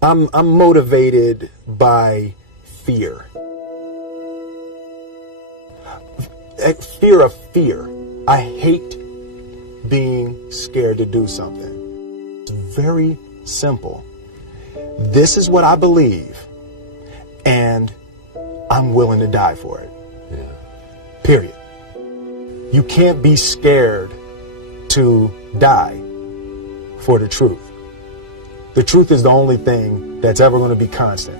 I'm motivated by fear. Fear of fear. I hate being scared to do something. It's very simple. This is what I believe, and I'm willing to die for it. Yeah. Period. You can't be scared to die for the truth. The truth is the only thing that's ever going to be constant.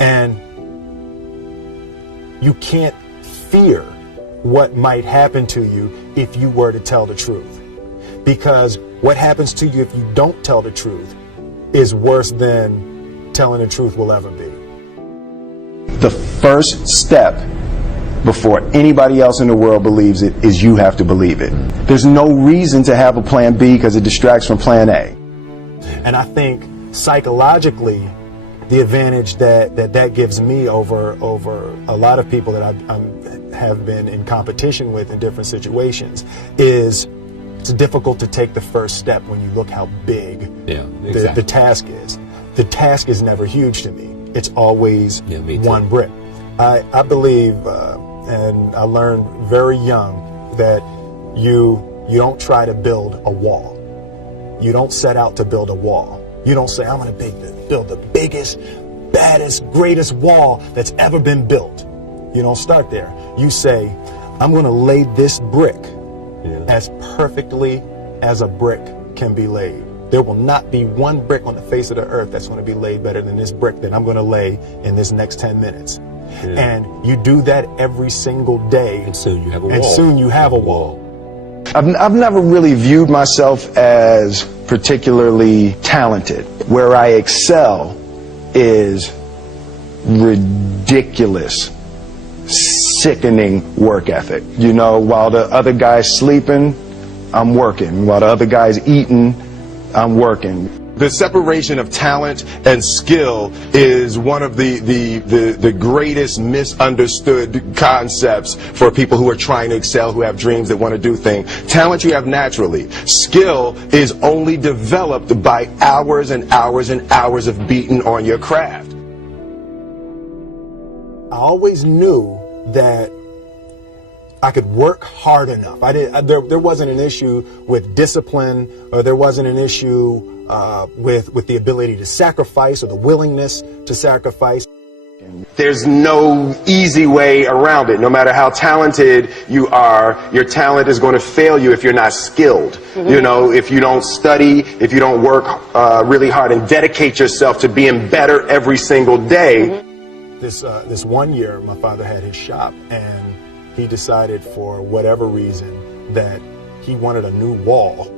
And you can't fear what might happen to you if you were to tell the truth. Because what happens to you if you don't tell the truth is worse than telling the truth will ever be. The first step before anybody else in the world believes it is you have to believe it. There's no reason to have a plan B because it distracts from plan A. And I think psychologically, the advantage that gives me over a lot of people that I have been in competition with in different situations is it's difficult to take the first step when you look how big the task is. The task is never huge to me. It's always one brick. I believe, and I learned very young, that you don't try to build a wall. You don't set out to build a wall. You don't say, I'm going to build the biggest, baddest, greatest wall that's ever been built. You don't start there. You say, I'm going to lay this brick as perfectly as a brick can be laid. There will not be one brick on the face of the earth that's going to be laid better than this brick that I'm going to lay in this next 10 minutes. And you do that every single day. And soon you have a wall. And soon you have a wall. I've never really viewed myself as particularly talented. Where I excel is ridiculous, sickening work ethic. You know, while the other guy's sleeping, I'm working. While the other guy's eating, I'm working. The separation of talent and skill is one of the greatest misunderstood concepts for people who are trying to excel, who have dreams, that want to do things. Talent you have naturally. Skill is only developed by hours and hours and hours of beating on your craft. I always knew that I could work hard enough. There wasn't an issue with discipline, or there wasn't an issue with the ability to sacrifice or the willingness to sacrifice. There's no easy way around it. No matter how talented you are, your talent is going to fail you if you're not skilled. You know, if you don't study, if you don't work really hard and dedicate yourself to being better every single day. This one year, my father had his shop, and he decided for whatever reason that he wanted a new wall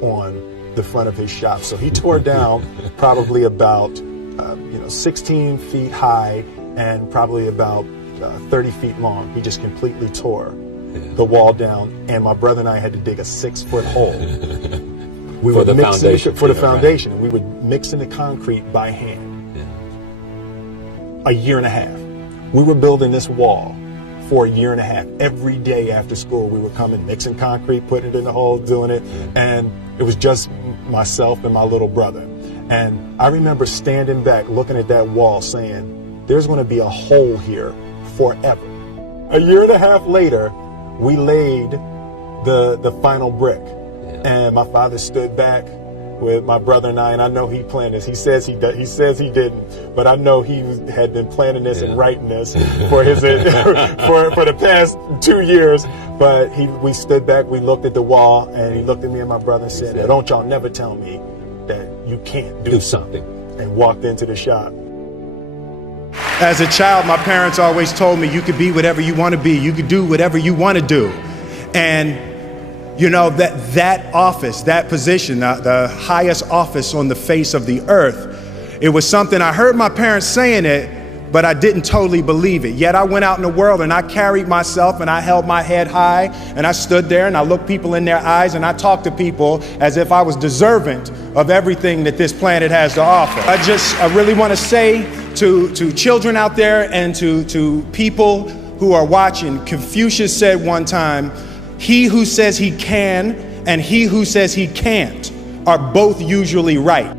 on the front of his shop. So he tore down probably about 16 feet high and probably about 30 feet long. He just completely tore the wall down, and my brother and I had to dig a 6-foot hole. We for the foundation. For the foundation. We would mix in the concrete by hand. A year and a half. We were building this wall for a year and a half. Every day after school, we would come and mixing concrete, putting it in the hole, doing it. And it was just myself and my little brother. And I remember standing back, looking at that wall, saying, there's going to be a hole here forever. A year and a half later, we laid the final brick. And my father stood back with my brother and I know he planned this. He says he didn't, but I know he had been planning this and writing this for his for the past 2 years. But we stood back, we looked at the wall, and he looked at me and my brother and said, "Don't y'all never tell me that you can't do something," and walked into the shop. As a child, my parents always told me you could be whatever you want to be. You could do whatever you want to do. And you know, that office, that position, the highest office on the face of the earth, it was something I heard my parents saying it, but I didn't totally believe it. Yet I went out in the world and I carried myself and I held my head high and I stood there and I looked people in their eyes and I talked to people as if I was deserving of everything that this planet has to offer. I really want to say to children out there and to people who are watching, Confucius said one time, he who says he can and he who says he can't are both usually right.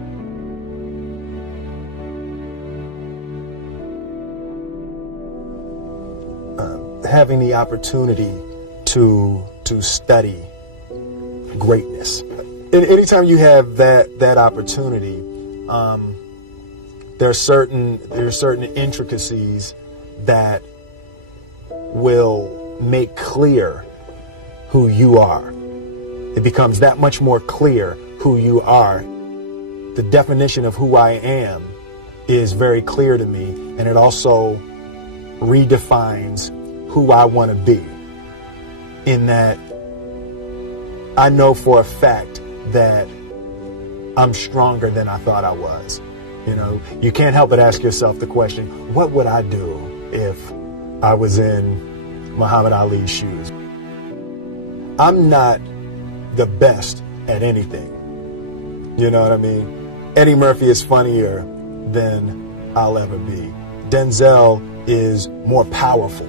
having the opportunity to study greatness. And anytime you have that opportunity, there are certain intricacies that will make clear who you are. It becomes that much more clear who you are. The definition of who I am is very clear to me, and it also redefines who I want to be. In that I know for a fact that I'm stronger than I thought I was. You know, you can't help but ask yourself the question, what would I do if I was in Muhammad Ali's shoes? I'm not the best at anything. You know what I mean? Eddie Murphy is funnier than I'll ever be. Denzel is more powerful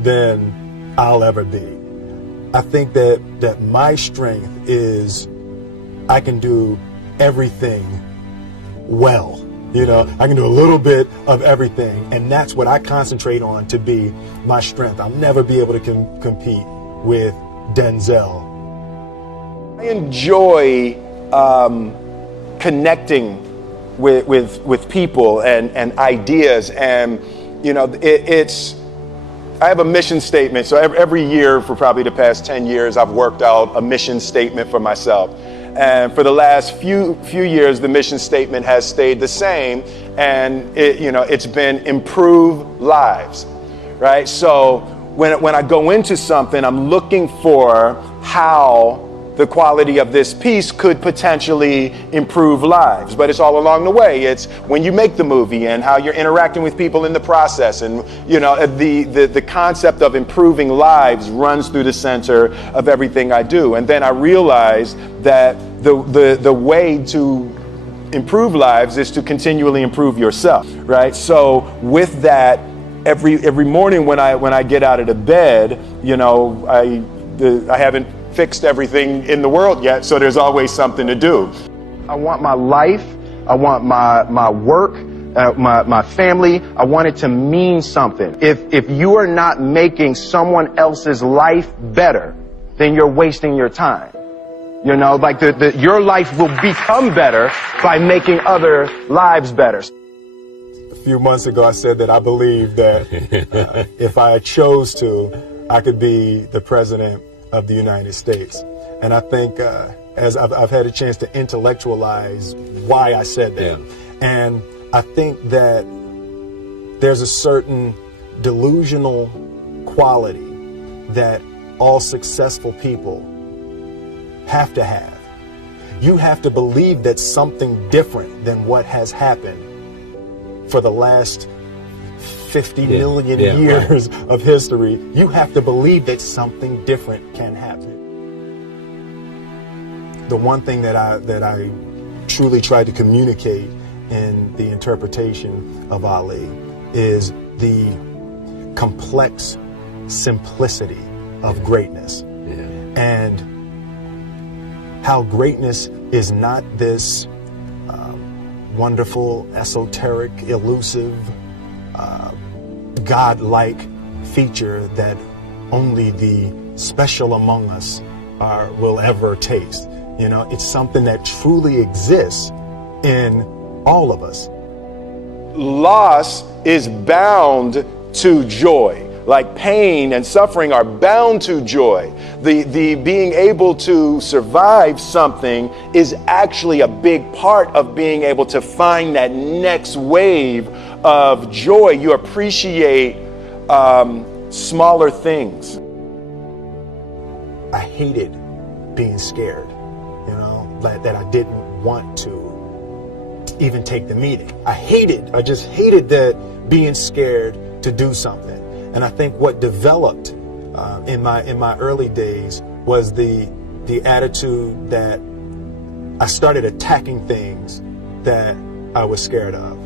than I'll ever be. I think that my strength is I can do everything well. You know, I can do a little bit of everything, and that's what I concentrate on to be my strength. I'll never be able to compete with Denzel. I enjoy connecting with people and ideas, and you know, I have a mission statement. So every year for probably the past 10 years, I've worked out a mission statement for myself. And for the last few years, the mission statement has stayed the same, and it's been improve lives, right? So when I go into something, I'm looking for how the quality of this piece could potentially improve lives. But it's all along the way. It's when you make the movie and how you're interacting with people in the process. And the concept of improving lives runs through the center of everything I do. And then I realized that the way to improve lives is to continually improve yourself, right? So with that, every morning when I get out of the bed, I haven't fixed everything in the world yet, so there's always something to do. I want my life, I want my work, my family, I want it to mean something. If you are not making someone else's life better, then you're wasting your time. You know, like your life will become better by making other lives better. A few months ago, I said that I believe that if I chose to, I could be the president of the United States. And I think as I've had a chance to intellectualize why I said that. Yeah. And I think that there's a certain delusional quality that all successful people have to have. You have to believe that something different than what has happened for the last 50 million years of history. You have to believe that something different can happen. The one thing that I truly tried to communicate in the interpretation of Ali is the complex simplicity of greatness. And how greatness is not this wonderful, esoteric, elusive, God-like feature that only the special among us will ever taste. You know, it's something that truly exists in all of us. Loss is bound to joy. Like pain and suffering are bound to joy. The being able to survive something is actually a big part of being able to find that next wave of joy. You appreciate smaller things. I hated being scared, that I didn't want to even take the meeting. I just hated that being scared to do something. And I think what developed in my early days was the attitude that I started attacking things that I was scared of.